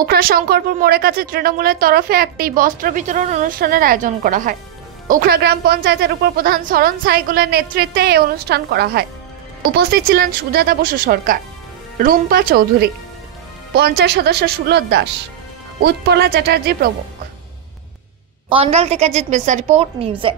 উখড়া শঙ্করপুর মোড়ের কাছে তৃণমূলের তরফে একটি বস্ত্র বিতরণ অনুষ্ঠানের আয়োজন করা হয়। উখড়া গ্রাম পঞ্চায়েতের উপপ্রধান শরণ সাইগুলের নেতৃত্বে এই অনুষ্ঠান করা হয়। উপস্থিত ছিলেন সুজাতা বসু সরকার, রুম্পা চৌধুরী, পঞ্চায়েত সদস্য সুলভ দাস, উৎপলা চ্যাটার্জি প্রমুখ। অন্ডাল থেকে জিৎ মিশ্রা, রিপোর্ট নিউজে।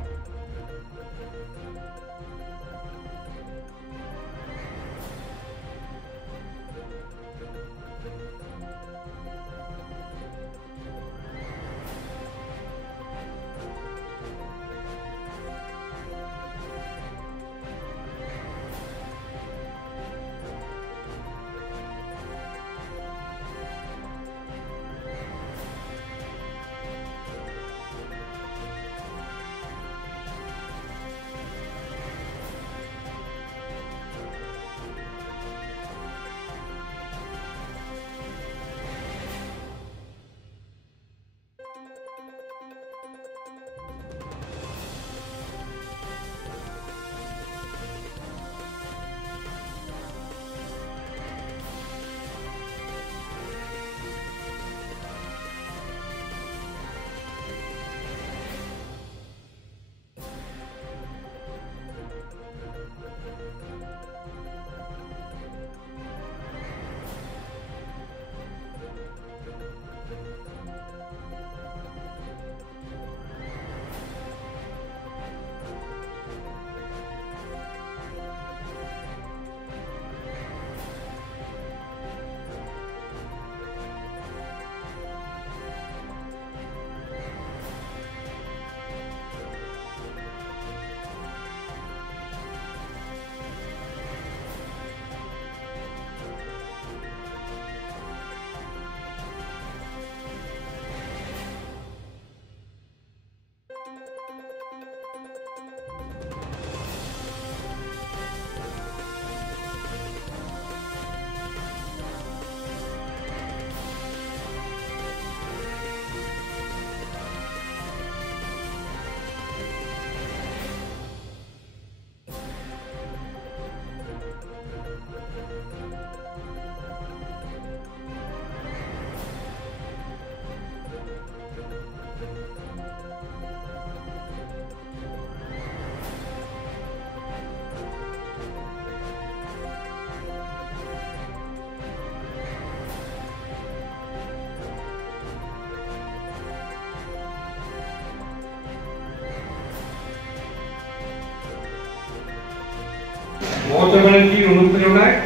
মমতা ব্যানার্জির অনুপ্রেরণায়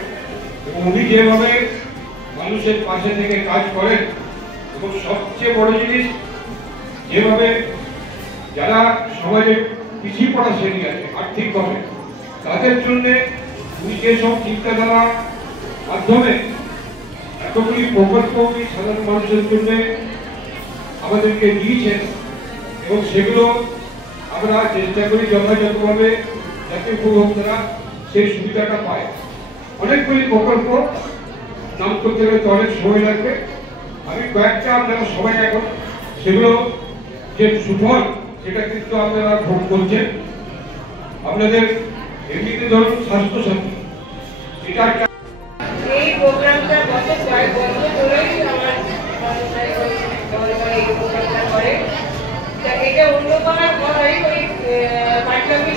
এবং উনি যেভাবে মানুষের পাশে থেকে কাজ করেন এবং সবচেয়ে বড় জিনিস যেভাবে যারা সমাজে পিছিয়ে পড়া শ্রেণী আছে আর্থিকভাবে তাদের জন্য উনি যেসব চিন্তাধারার মাধ্যমে এতগুলি প্রকল্প উনি সাধারণ মানুষের জন্য আমাদেরকে দিয়েছেন এবং সেগুলো আমরা চেষ্টা করি যথাযথভাবে যাতে উপভোক্তারা সেই সুবিধাটা পায়। অনেকগুলি প্রকল্প নাম করতে গেলে তো অনেক সময় লাগবে, আমি কয়েকটা আপনারা সবাই এখন সেগুলো যে সুফল সেটা কিন্তু আপনারা ভোগ করছেন। আপনাদের এমনিতে ধরুন স্বাস্থ্যসাথী, এটা একটা এই প্রোগ্রামটা গত কয়েক বছর ধরেই আমার এই প্রোগ্রামটা করে, এটা অন্য করার পরেই ওই পাঠ্যবই